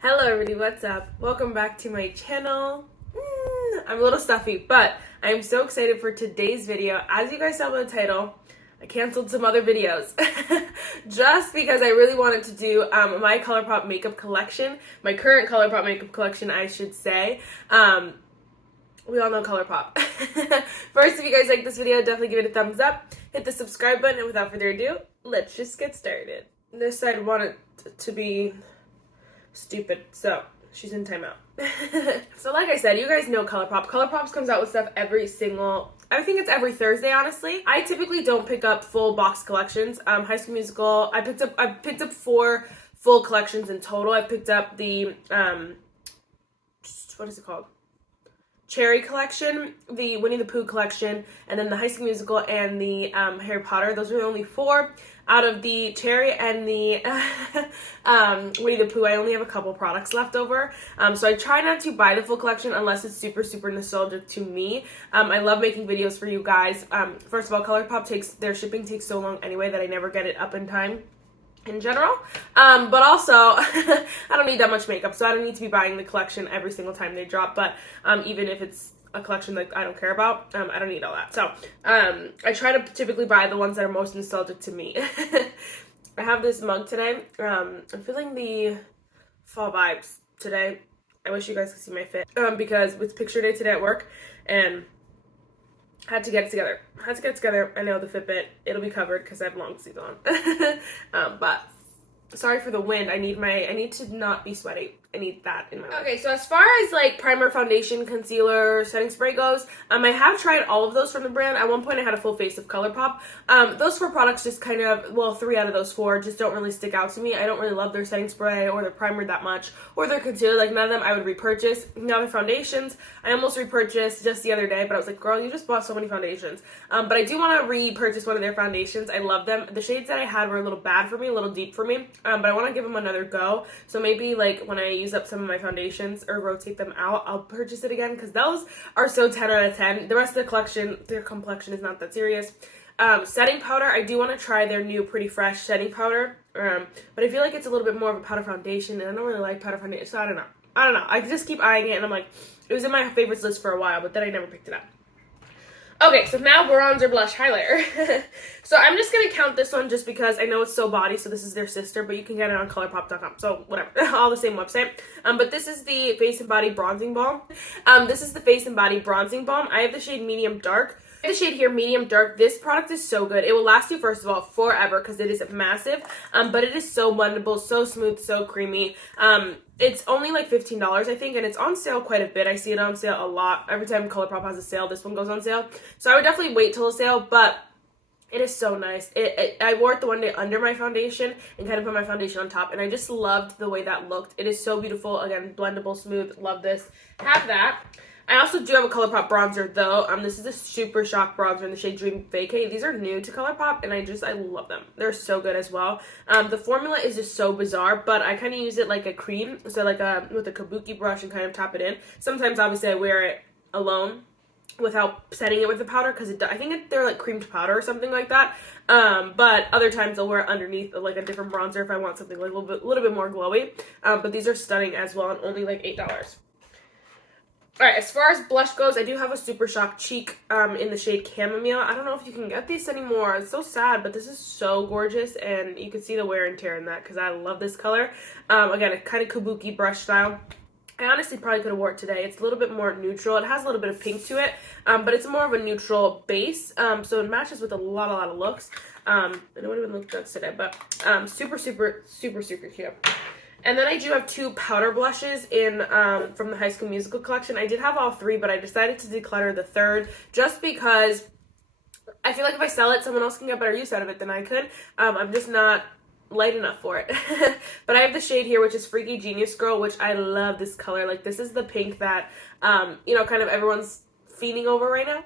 Hello everybody, what's up? Welcome back to my channel. I'm a little stuffy, but I'm so excited for today's video. As you guys saw by the title, I canceled some other videos just because I really wanted to do my ColourPop makeup collection, my current ColourPop makeup collection, I should say. We all know ColourPop. First, if you guys like this video, definitely give it a thumbs up, hit the subscribe button, and without further ado, let's just get started. This side wanted to be stupid, so she's in timeout. So like I said, you guys know ColourPop. ColourPop comes out with stuff every every Thursday, honestly. I typically don't pick up full box collections. High School Musical, I picked up 4 full collections in total. I picked up the what is it called? Cherry collection, the Winnie the Pooh collection, and then the High School Musical and the Harry Potter. Those were the only 4. Out of the Cherry and the Winnie the Pooh, I only have a couple products left over. So I try not to buy the full collection unless it's super, super nostalgic to me. I love making videos for you guys. First of all, ColourPop their shipping takes so long anyway that I never get it up in time in general. But also, I don't need that much makeup, so I don't need to be buying the collection every single time they drop. But even if it's a collection that I don't care about, I don't need all that. So I try to typically buy the ones that are most nostalgic to me. I have this mug today. I'm feeling the fall vibes today. I wish you guys could see my fit because it's picture day today at work and had to get it together. I know the Fitbit, it'll be covered because I have long sleeves on. But sorry for the wind. I need to not be sweaty. I need that in my life. Okay, so as far as like primer, foundation, concealer, setting spray goes, I have tried all of those from the brand. At one point I had a full face of ColourPop. Those 4 products just kind of, well, 3 out of those 4 just don't really stick out to me. I don't really love their setting spray or their primer that much, or their concealer. Like, none of them I would repurchase. Now their foundations, I almost repurchased just the other day, but I was like, girl, you just bought so many foundations. But I do want to repurchase one of their foundations. I love them. The shades that I had were a little bad for me, a little deep for me, but I want to give them another go. So maybe like when I use up some of my foundations or rotate them out, I'll purchase it again because those are so 10 out of 10. The rest of the collection, their complexion is not that serious. Setting powder, I do want to try their new Pretty Fresh setting powder, but I feel like it's a little bit more of a powder foundation, and I don't really like powder foundation, so I don't know. I just keep eyeing it, and I'm like, it was in my favorites list for a while, but then I never picked it up. Okay, so now bronzer, blush, highlighter. So I'm just going to count this one just because I know it's So Body, so this is their sister, but you can get it on colourpop.com, so whatever, all the same website. But this is the Face and Body Bronzing Balm. This is the Face and Body Bronzing Balm. I have the shade Medium Dark. I have the shade here, Medium Dark. This product is so good. It will last you, first of all, forever because it is massive, but it is so blendable, so smooth, so creamy. It's only like $15, I think, and it's on sale quite a bit. I see it on sale a lot. Every time ColourPop has a sale, this one goes on sale. So I would definitely wait till a sale, but it is so nice. I wore it the one day under my foundation and kind of put my foundation on top, and I just loved the way that looked. It is so beautiful. Again, blendable, smooth. Love this. Have that. I also do have a ColourPop bronzer, though. This is a Super Shock bronzer in the shade Dream Vaca. These are new to ColourPop, and I love them. They're so good as well. The formula is just so bizarre, but I kind of use it like a cream, so like with a kabuki brush and kind of tap it in. Sometimes, obviously, I wear it alone without setting it with the powder, because I think they're like creamed powder or something like that. But other times I'll wear it underneath like a different bronzer if I want something like a little bit more glowy. But these are stunning as well, and only like $8. Alright, as far as blush goes, I do have a Super Shock Cheek in the shade Chamomile. I don't know if you can get these anymore. It's so sad, but this is so gorgeous, and you can see the wear and tear in that because I love this color. Again, a kind of kabuki brush style. I honestly probably could have worn it today. It's a little bit more neutral. It has a little bit of pink to it, but it's more of a neutral base, so it matches with a lot of looks. I don't even look good today, but super, super, super, super cute. And then I do have 2 powder blushes in from the High School Musical collection. I did have all 3, but I decided to declutter the 3rd just because I feel like if I sell it, someone else can get better use out of it than I could. I'm just not light enough for it. But I have the shade here, which is Freaky Genius Girl, which I love this color. Like, this is the pink that, you know, kind of everyone's fiending over right now.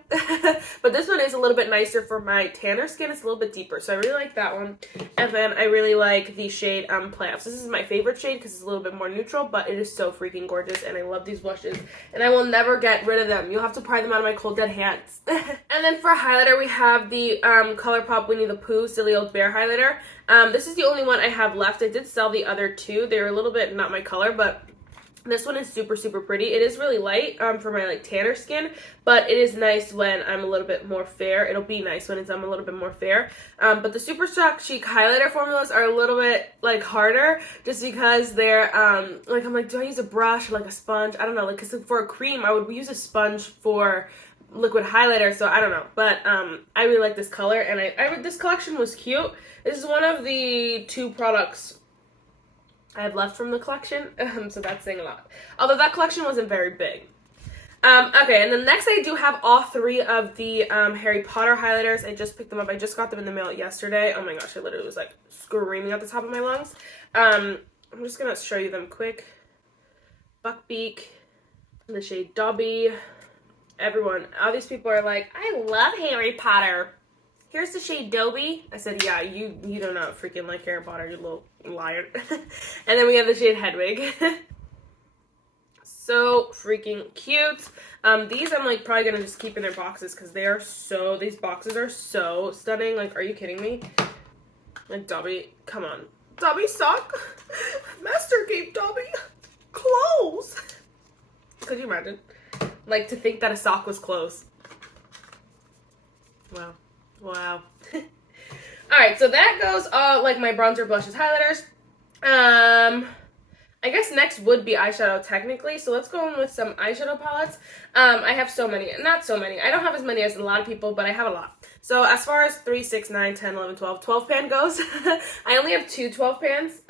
But this one is a little bit nicer for my tanner skin. It's a little bit deeper, so I really like that one. And then I really like the shade Playoffs. This is my favorite shade because it's a little bit more neutral, but it is so freaking gorgeous, and I love these blushes, and I will never get rid of them. You'll have to pry them out of my cold dead hands. And then for highlighter, we have the ColourPop Winnie the Pooh Silly Old Bear highlighter. This is the only one I have left. I did sell the other two. They were a little bit not my color, but this one is super, super pretty. It is really light for my like tanner skin, but it is nice when I'm a little bit more fair. It'll be nice when I'm a little bit more fair. But the Super Shock Chic highlighter formulas are a little bit like harder just because they're like, I'm like, do I use a brush or like a sponge? I don't know, like, because for a cream, I would use a sponge for liquid highlighter, so I don't know. But I really like this color, and this collection was cute. This is one of the 2 products I have left from the collection, so that's saying a lot. Although that collection wasn't very big. Okay, and then next I do have all 3 of the Harry Potter highlighters. I just picked them up. I just got them in the mail yesterday. Oh my gosh, I literally was like screaming at the top of my lungs. I'm just gonna show you them quick. Buckbeak, the shade Dobby. Everyone, all these people are like, I love Harry Potter. Here's the shade Dobby. I said, yeah, you do not freaking like Harry Potter, you little liar. And then we have the shade Hedwig. So freaking cute. These I'm like probably gonna just keep in their boxes because they are so, these boxes are so stunning. Like, are you kidding me? Like, Dobby, come on. Dobby sock? Master gave Dobby clothes. Could you imagine? Like, to think that a sock was clothes. Wow. Wow. Alright, so that goes all, like, my bronzer, blushes, highlighters. I guess next would be eyeshadow, technically. So let's go in with some eyeshadow palettes. I have so many. Not so many. I don't have as many as a lot of people, but I have a lot. So as far as 3, 6, 9, 10, 11, 12 pan goes, I only have 2 12 pans.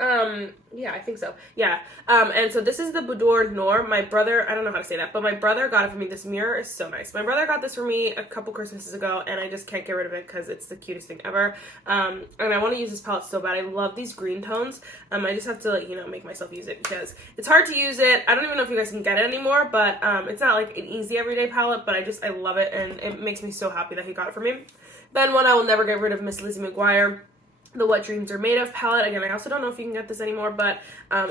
Yeah, I think so. Yeah. And so this is the Boudoir Noir. My brother, I don't know how to say that, but my brother got it for me. This mirror is so nice. My brother got this for me a couple Christmases ago, and I just can't get rid of it because it's the cutest thing ever. And I want to use this palette so bad. I love these green tones. I just have to, like, you know, make myself use it because it's hard to use it. I don't even know if you guys can get it anymore, but it's not like an easy everyday palette, but I love it, and it makes me so happy that he got it for me. Then one I will never get rid of, Miss Lizzie McGuire, the What Dreams Are Made Of palette. Again, I also don't know if you can get this anymore, but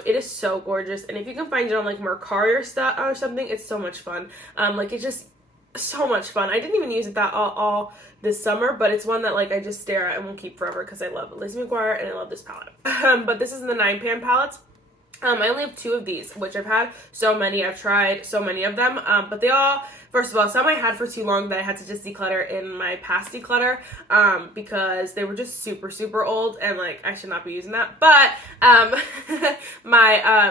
it is so gorgeous. And if you can find it on like Mercari or something, it's so much fun. Like, it's just so much fun. I didn't even use it that all this summer, but it's one that like I just stare at and will keep forever because I love Lizzie McGuire and I love this palette. But this is in the 9 pan palettes. I only have 2 of these, which I've had so many. I've tried so many of them, but they all, first of all, some I had for too long that I had to just declutter in my past declutter because they were just super, super old, and like I should not be using that. But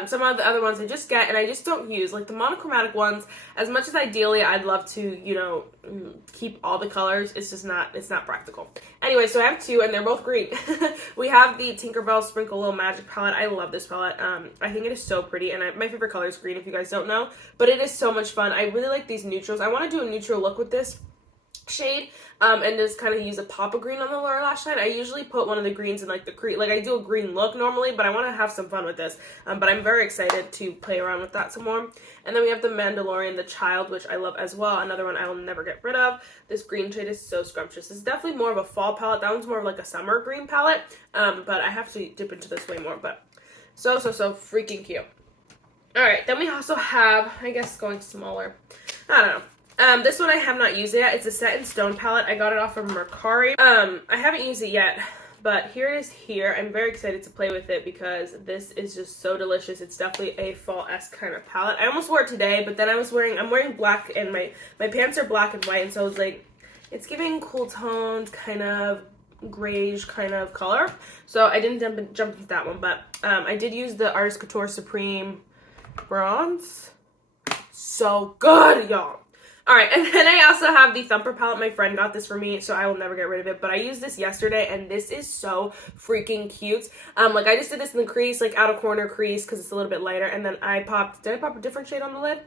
some of the other ones I just get and I just don't use, like the monochromatic ones. As much as ideally I'd love to, you know, keep all the colors, it's not practical. Anyway, so I have 2 and they're both green. We have the Tinkerbell Sprinkle Little Magic palette. I love this palette. I think it is so pretty, and my favorite color is green if you guys don't know, but it is so much fun. I really like these neutrals. I want to do a neutral look with this shade and just kind of use a pop of green on the lower lash line. I usually put one of the greens in like the crease, like I do a green look normally, but I want to have some fun with this, but I'm very excited to play around with that some more. And then we have the Mandalorian The Child, which I love as well, another one I will never get rid of. This green shade is so scrumptious. It's definitely more of a fall palette. That one's more of like a summer green palette, but I have to dip into this way more, but so freaking cute. Alright, then we also have, I guess going smaller, I don't know. This one I have not used yet. It's a Set in Stone palette. I got it off of Mercari. I haven't used it yet, but here it is here. I'm very excited to play with it because this is just so delicious. It's definitely a fall-esque kind of palette. I almost wore it today, but then I'm wearing black, and my pants are black and white, and so I was like, it's giving cool toned, kind of grayish kind of color. So I didn't jump into that one, but I did use the Artist Couture Supreme Bronze. So good, y'all. Alright, and then I also have the Thumper palette. My friend got this for me, so I will never get rid of it. But I used this yesterday, and this is so freaking cute. Like, I just did this in the crease, like, outer corner crease, because it's a little bit lighter. And then I popped, did I pop a different shade on the lid?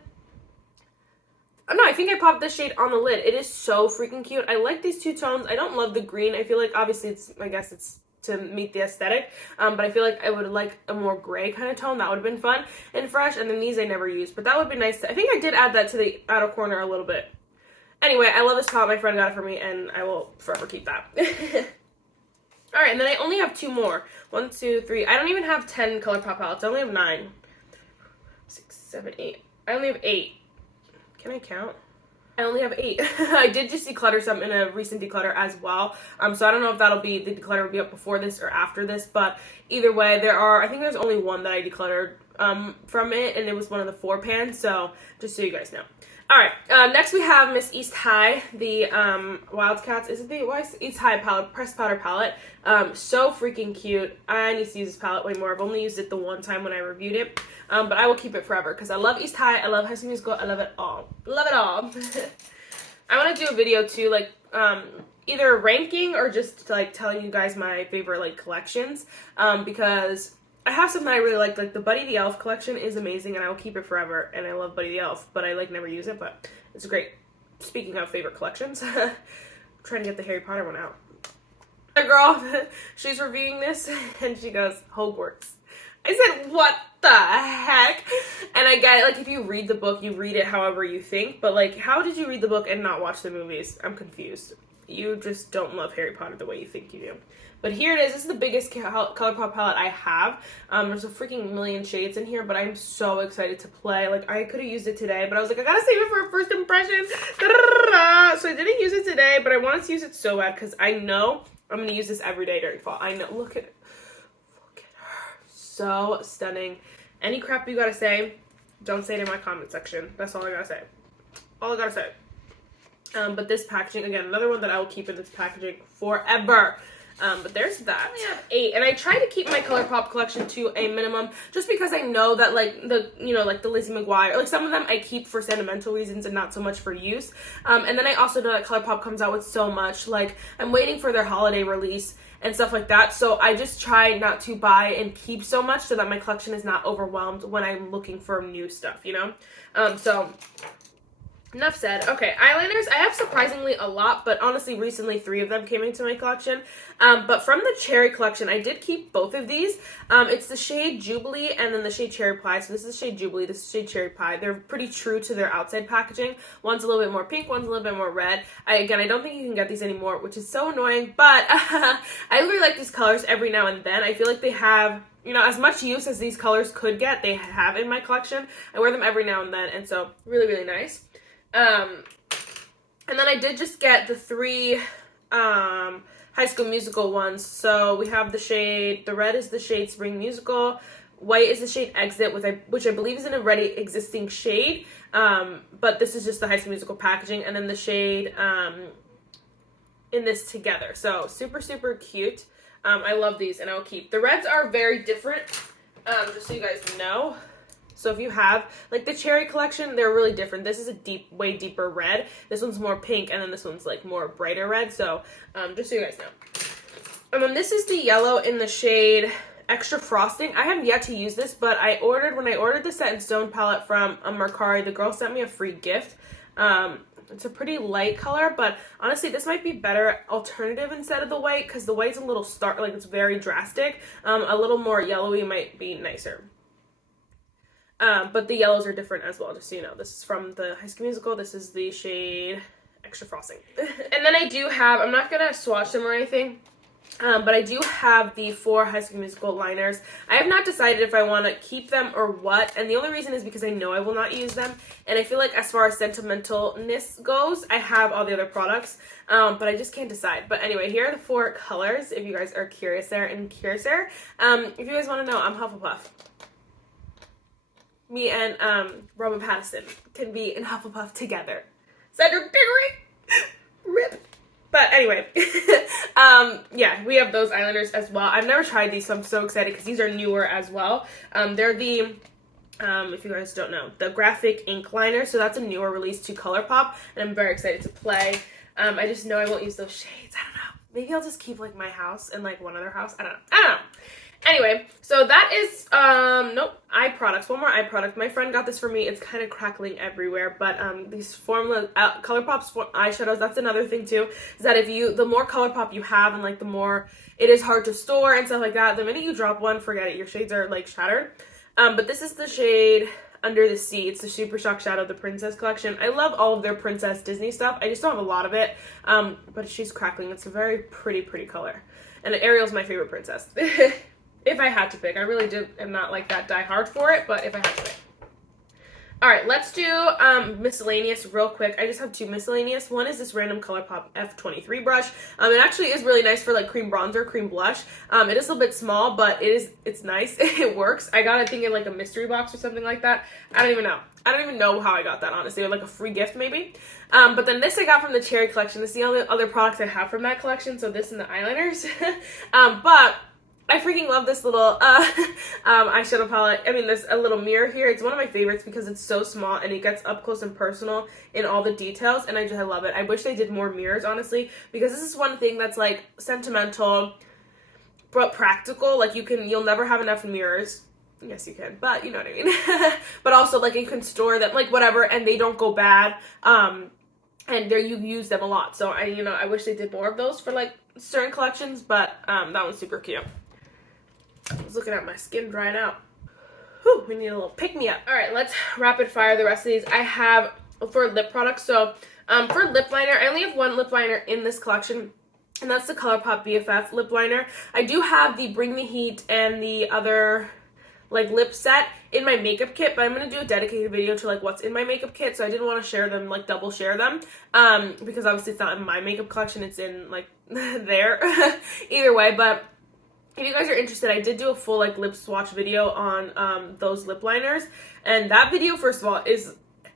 Oh, no, I think I popped this shade on the lid. It is so freaking cute. I like these 2 tones. I don't love the green. I feel like, obviously, I guess it's to meet the aesthetic, but I feel like I would like a more gray kind of tone. That would have been fun and fresh. And then these I never used, but that would be nice. I think I did add that to the outer corner a little bit. Anyway, I love this palette. My friend got it for me, and I will forever keep that. All right, and then I only have 2 more. 1, 2, 3. I don't even have 10 ColourPop palettes. I only have 9. 6, 7, 8. I only have 8. Can I count? I only have 8. I did just declutter some in a recent declutter as well. So I don't know if that'll be, the declutter will be up before this or after this, but either way, I think there's only one that I decluttered from it, and it was one of the 4 pans, so just so you guys know. Alright, next we have Miss East High, the Wildcats, is it the East High palette, pressed powder palette. So freaking cute. I need to use this palette way more. I've only used it the one time when I reviewed it, but I will keep it forever because I love East High, I love High School Musical, I love it all. Love it all. I want to do a video too, like, either ranking or just like telling you guys my favorite like collections, because I have some that I really like the Buddy the Elf collection is amazing and I will keep it forever, and I love Buddy the Elf, but I like never use it, but it's great. Speaking of favorite collections, I'm trying to get the Harry Potter one out. The girl, she's reviewing this and she goes, Hogwarts. I said, what the heck? And I get it, like, if you read the book, you read it however you think, but like, how did you read the book and not watch the movies? I'm confused. You just don't love Harry Potter the way you think you do. But here it is. This is the biggest ColourPop palette I have. There's a freaking million shades in here, but I'm so excited to play. Like, I could have used it today, but I was like, I gotta save it for a first impression. So I didn't use it today, but I wanted to use it so bad because I know I'm gonna use this every day during fall. I know. Look at her. So stunning. Any crap you gotta say, don't say it in my comment section. That's all I gotta say. All I gotta say. But this packaging, again, another one that I will keep in this packaging forever. But there's that. I have 8, and I try to keep my ColourPop collection to a minimum, just because I know that like the Lizzie McGuire, like some of them I keep for sentimental reasons and not so much for use. And then I also know that ColourPop comes out with so much. Like, I'm waiting for their holiday release and stuff like that, so I just try not to buy and keep so much so that my collection is not overwhelmed when I'm looking for new stuff, you know? So enough said. Okay, eyeliners, I have surprisingly a lot, but honestly, recently 3 of them came into my collection. But from the Cherry collection, I did keep both of these. It's the shade Jubilee and then the shade Cherry Pie. So this is shade Jubilee, this is shade Cherry Pie. They're pretty true to their outside packaging. One's a little bit more pink, one's a little bit more red. I don't think you can get these anymore, which is so annoying, but I really like these colors every now and then. I feel like they have, you know, as much use as these colors could get, they have in my collection. I wear them every now and then, and so really, really nice. And then I did just get the 3 High School Musical ones. So we have the red is the shade Spring Musical, white is the shade Exit, which I believe is in a already existing shade, but this is just the High School Musical packaging, and then the shade in this Together. So super, super cute. I love these, and I will keep. The reds are very different, just so you guys know. So if you have, like, the Cherry collection, they're really different. This is a way deeper red. This one's more pink, and then this one's, like, more brighter red. So, just so you guys know. And then this is the yellow in the shade Extra Frosting. I have yet to use this, but when I ordered the Set in Stone palette from Mercari, the girl sent me a free gift. It's a pretty light color, but honestly, this might be better alternative instead of the white, because the white's a little stark, like, it's very drastic. A little more yellowy might be nicer. But the yellows are different as well, just so you know. This is from the High School Musical. This is the shade Extra Frosting. And then I do have, I'm not going to swatch them or anything, but I do have the 4 High School Musical liners. I have not decided if I want to keep them or what, and the only reason is because I know I will not use them, and I feel like as far as sentimentalness goes, I have all the other products, but I just can't decide. But anyway, here are the 4 colors, if you guys are curious there. If you guys want to know, I'm Hufflepuff. Me and Robin Pattinson can be in Hufflepuff together. Cedric Diggory! Rip! But anyway, yeah, we have those eyeliners as well. I've never tried these, so I'm so excited because these are newer as well. They're the, if you guys don't know, the graphic ink liner. So that's a newer release to ColourPop, and I'm very excited to play. I just know I won't use those shades. I don't know. Maybe I'll just keep, like, my house and, like, one other house. I don't know. Anyway, so that is, nope, eye products. One more eye product. My friend got this for me. It's kind of crackling everywhere, but these formula, ColourPop's eyeshadows, that's another thing too, is that the more ColourPop you have and, like, the more it is hard to store and stuff like that, the minute you drop one, forget it. Your shades are, like, shattered. But this is the shade Under the Sea. It's the Super Shock Shadow, the Princess collection. I love all of their Princess Disney stuff. I just don't have a lot of it, but she's crackling. It's a very pretty, pretty color. And Ariel's my favorite princess. If I had to pick. I really am not like that die hard for it, but if I had to pick. Alright, let's do miscellaneous real quick. I just have 2 miscellaneous. One is this random ColourPop F23 brush. It actually is really nice for like cream bronzer, cream blush. It is a little bit small, but it's nice. It works. I got it, I think, in like a mystery box or something like that. I don't even know. I don't even know how I got that, honestly. Or like a free gift, maybe. But then this I got from the Cherry collection. This is the only other products I have from that collection. So this and the eyeliners. But I freaking love this little eyeshadow palette. I mean, there's a little mirror here. It's one of my favorites because it's so small and it gets up close and personal in all the details, and I love it. I wish they did more mirrors, honestly, because this is one thing that's like sentimental but practical. Like you'll never have enough mirrors. Yes, you can, but you know what I mean. But also, like, you can store them, like, whatever, and they don't go bad. And you use them a lot. So I wish they did more of those for like certain collections, but that one's super cute. I was looking at my skin drying out. Whew, we need a little pick-me-up. All right, let's rapid fire the rest of these. I have for lip products. So for lip liner, I only have 1 lip liner in this collection, and that's the ColourPop BFF lip liner. I do have the Bring the Heat and the other like lip set in my makeup kit, but I'm going to do a dedicated video to like what's in my makeup kit, so I didn't want to share them, like double share them, because obviously it's not in my makeup collection, it's in like there. Either way, but if you guys are interested, I did do a full like lip swatch video on those lip liners, and that video, first of all, is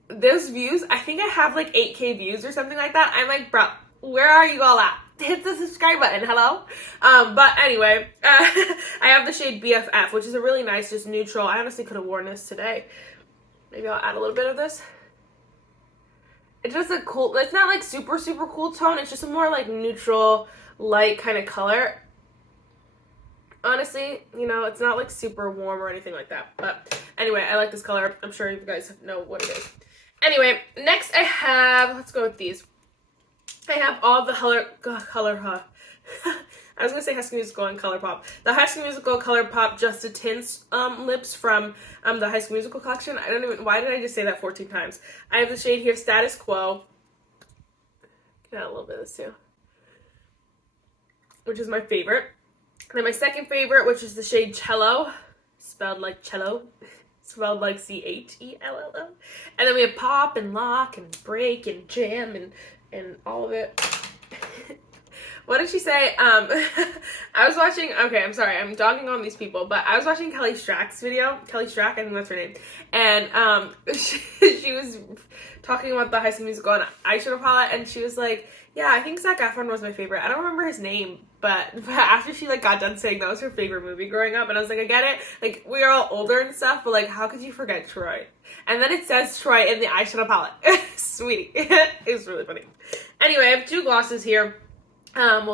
those views. I think I have like 8K views or something like that. I'm like, bro, where are you all at? Hit the subscribe button, hello? But anyway, I have the shade BFF, which is a really nice, just neutral. I honestly could have worn this today. Maybe I'll add a little bit of this. It's just a cool, it's not like super, super cool tone. It's just a more like neutral, light kind of color. Honestly, it's not like super warm or anything like that. But anyway, I like this color. I'm sure you guys know what it is. Anyway, next I have, let's go with these. I have all the I was going to say High School Musical and ColourPop. The High School Musical ColourPop Just a Tints lips from the High School Musical collection. Why did I just say that 14 times? I have the shade here, Status Quo. Get out a little bit of this too. Which is my favorite. Then my second favorite, which is the shade Cello, spelled like cello, spelled like CHELLO. And then we have Pop and Lock and Break and Jam and all of it. What did she say? I was watching, okay, I'm sorry, I'm dogging on these people, but I was watching Kelly Strack's video. Kelly Strack, I think that's her name. And she was talking about the High School Musical and eyeshadow palette, and she was like, yeah, I think Zac Efron was my favorite. I don't remember his name, but after she like got done saying that was her favorite movie growing up, and I was like, I get it. Like, we are all older and stuff, but like, how could you forget Troy? And then it says Troy in the eyeshadow palette. Sweetie. It was really funny. Anyway, I have 2 glosses here. I'm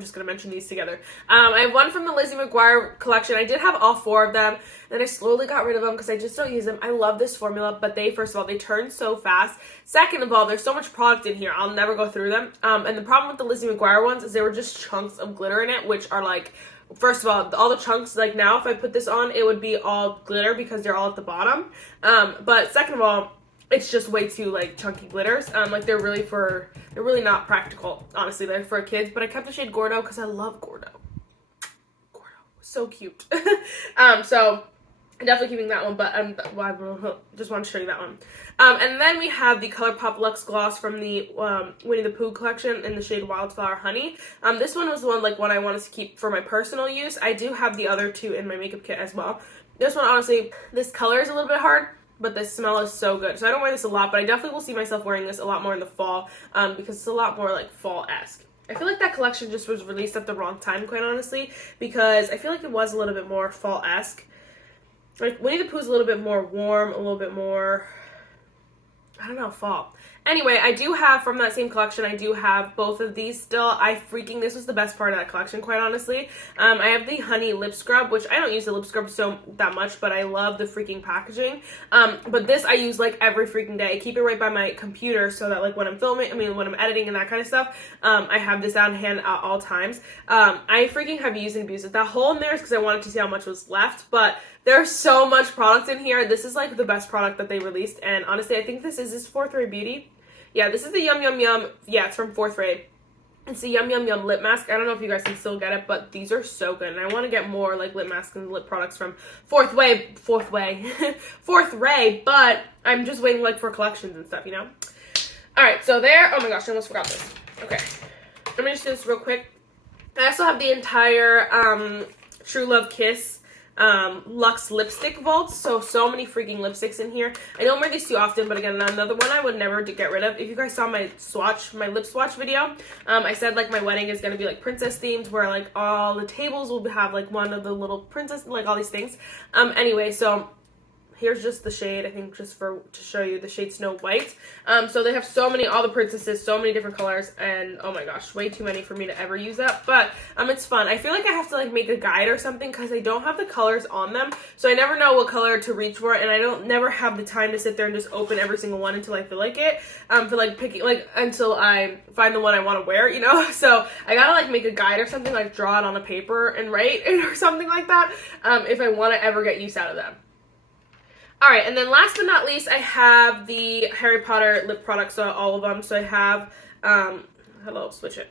just going to mention these together. I have one from the Lizzie McGuire collection. I did have all 4 of them, then I slowly got rid of them because I just don't use them. I love this formula, but first of all, they turn so fast. Second of all, there's so much product in here, I'll never go through them. And the problem with the Lizzie McGuire ones is they were just chunks of glitter in it, which are like, first of all the chunks, like now, if I put this on, it would be all glitter because they're all at the bottom. But second of all, it's just way too like chunky glitters. Like they're really not practical, honestly. They're for kids, but I kept the shade Gordo because I love Gordo. Gordo, so cute. So I'm definitely keeping that one, but just want to show you that one. And then we have the ColourPop Luxe Gloss from the Winnie the Pooh collection in the shade Wildflower Honey. This one was the one I wanted to keep for my personal use. I do have the other 2 in my makeup kit as well. This one, honestly, this color is a little bit hard, but the smell is so good. So I don't wear this a lot, but I definitely will see myself wearing this a lot more in the fall, because it's a lot more like fall-esque. I feel like that collection just was released at the wrong time, quite honestly, because I feel like it was a little bit more fall-esque. Like Winnie the Pooh is a little bit more warm, a little bit more, I don't know, fall. Anyway, I do have, from that same collection, I do have both of these still. This was the best part of that collection, quite honestly. I have the Honey Lip Scrub, which I don't use the lip scrub that much, but I love the freaking packaging. But this I use like every freaking day. I keep it right by my computer so that like when I'm when I'm editing and that kind of stuff, I have this on hand at all times. I freaking have used and abused it. That hole in there is because I wanted to see how much was left, but there's so much product in here. This is like the best product that they released, and honestly, I think this is 4th Grade Beauty. Yeah, this is the Yum Yum Yum. Yeah, it's from 4th grade. It's the Yum Yum Yum lip mask. I don't know if you guys can still get it, but these are so good. And I want to get more like lip masks and lip products from 4th Ray, but I'm just waiting like for collections and stuff, you know? All right, so there. Oh my gosh, I almost forgot this. Okay. Let me just do this real quick. I also have the entire True Love Kiss Luxe lipstick vaults, so many freaking lipsticks in here. I don't wear these too often, but again, another one I would never get rid of. If you guys saw my lip swatch video, I said like my wedding is gonna be like princess themed, where like all the tables will have like one of the little princess, like all these things. Anyway, so here's just the shade, I think, just to show you the shade Snow White. So they have all the princesses, so many different colors, and oh my gosh, way too many for me to ever use that, but it's fun. I feel like I have to like make a guide or something because I don't have the colors on them, so I never know what color to reach for, and I never have the time to sit there and just open every single one until I feel like it, until I find the one I want to wear, you know? So I gotta like make a guide or something, like draw it on a paper and write it or something like that, if I want to ever get use out of them. Alright, and then last but not least, I have the Harry Potter lip products, so all of them. So I have, switch it.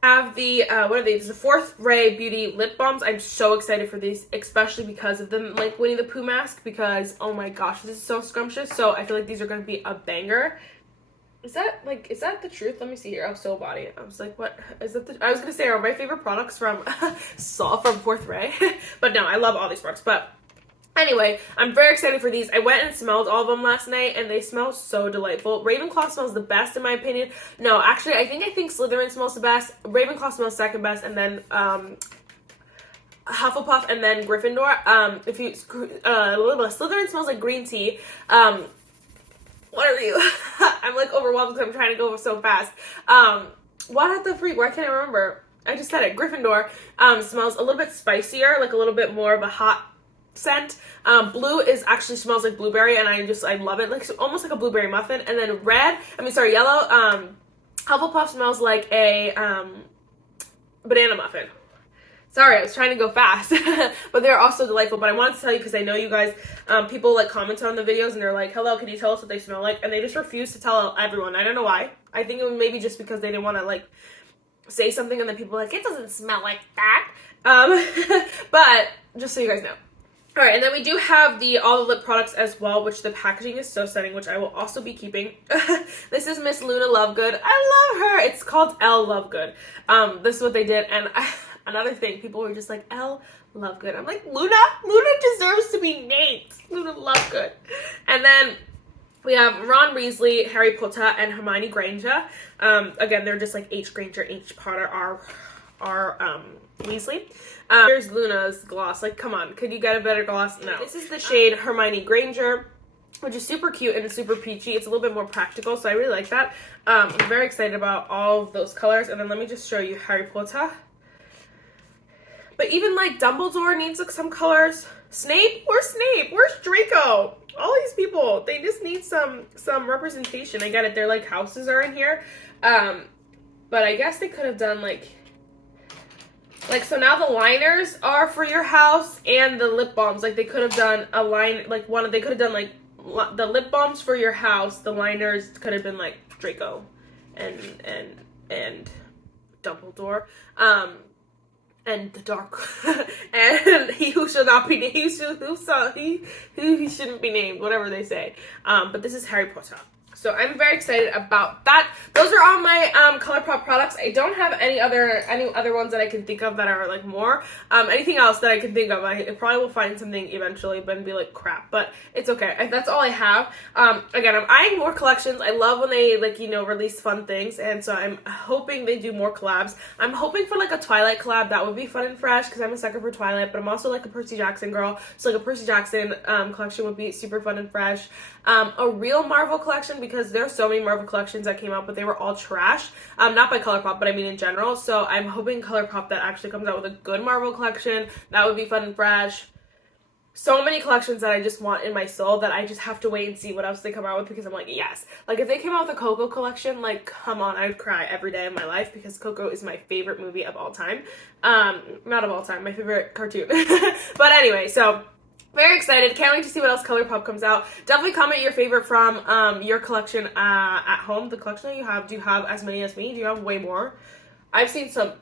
I have the, what are these? The 4th Ray Beauty Lip Balms. I'm so excited for these, especially because of the, like, Winnie the Pooh mask, because, oh my gosh, this is so scrumptious. So I feel like these are going to be a banger. Is that the truth? Let me see here. Oh, Soul Body. I was like, what? Is that I was going to say, are my favorite products from, from 4th Ray? But no, I love all these products, but anyway, I'm very excited for these. I went and smelled all of them last night, and they smell so delightful. Ravenclaw smells the best, in my opinion. No, actually, I think Slytherin smells the best. Ravenclaw smells second best, and then Hufflepuff, and then Gryffindor. Slytherin smells like green tea. What are you? I'm like overwhelmed because I'm trying to go so fast. What the freak? Why can't I remember? I just said it. Gryffindor smells a little bit spicier, like a little bit more of a hot scent. Blue actually smells like blueberry, and I love it, like almost like a blueberry muffin. And then yellow, Hufflepuff smells like a banana muffin. Sorry, I was trying to go fast, but they're also delightful. But I wanted to tell you because I know you guys, people like comment on the videos and they're like, hello, can you tell us what they smell like? And they just refuse to tell everyone. I don't know why. I think it was maybe just because they didn't want to like say something, and then people are like, it doesn't smell like that. But just so you guys know. All right, and then we do have all the lip products as well, which the packaging is so stunning, which I will also be keeping. This is Miss Luna Lovegood. I love her. It's called Elle Lovegood. This is what they did, and another thing, people were just like, Elle Lovegood. I'm like, Luna deserves to be named Luna Lovegood. And then we have Ron Weasley, Harry Potter, and Hermione Granger. Again, they're just like H. Granger, H. Potter, R. Weasley. Here's Luna's gloss. Like, come on, could you get a better gloss? No. This is the shade Hermione Granger, which is super cute and super peachy. It's a little bit more practical, so I really like that. I'm very excited about all of those colors. And then let me just show you Harry Potter. But even like Dumbledore needs like some colors. Snape? Where's Snape? Where's Draco? All these people, they just need some representation. I get it, their like houses are in here. But I guess they could have done like, so now the liners are for your house and the lip balms. Like, they could have done a line, like they could have done like the lip balms for your house. The liners could have been like Draco and Dumbledore. And the dark, and he who shall not be named, he shouldn't be named, whatever they say. But this is Harry Potter. So I'm very excited about that. Those are all my ColourPop products. I don't have any other ones that I can think of that are like more. Anything else that I can think of, I probably will find something eventually, but be like crap. But it's okay. That's all I have. Again, I'm eyeing more collections. I love when they release fun things, and so I'm hoping they do more collabs. I'm hoping for like a Twilight collab. That would be fun and fresh because I'm a sucker for Twilight, but I'm also like a Percy Jackson girl. So like a Percy Jackson collection would be super fun and fresh. A real Marvel collection because there are so many Marvel collections that came out, but they were all trash. Not by ColourPop, but I mean in general. So I'm hoping ColourPop that actually comes out with a good Marvel collection. That would be fun and fresh. So many collections that I just want in my soul that I just have to wait and see what else they come out with, because I'm like, yes. Like, if they came out with a Coco collection, like, come on, I would cry every day of my life, because Coco is my favorite movie of all time. Not of all time, my favorite cartoon. But anyway, so very excited. Can't wait to see what else ColourPop comes out. Definitely comment your favorite from your collection at home. The collection that you have, do you have as many as me? Do you have way more? I've seen some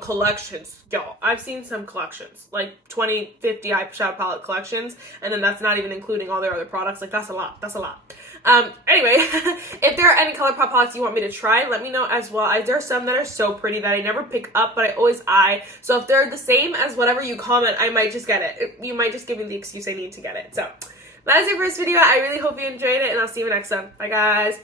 collections, y'all. I've seen some collections, like 20, 50 eyeshadow palette collections, and then that's not even including all their other products. Like, that's a lot. That's a lot. Anyway, if there are any ColourPop palettes you want me to try, let me know as well. There are some that are so pretty that I never pick up, but I always eye. So if they're the same as whatever you comment, I might just get it. You might just give me the excuse I need to get it. So that is it for this video. I really hope you enjoyed it, and I'll see you next time. Bye, guys.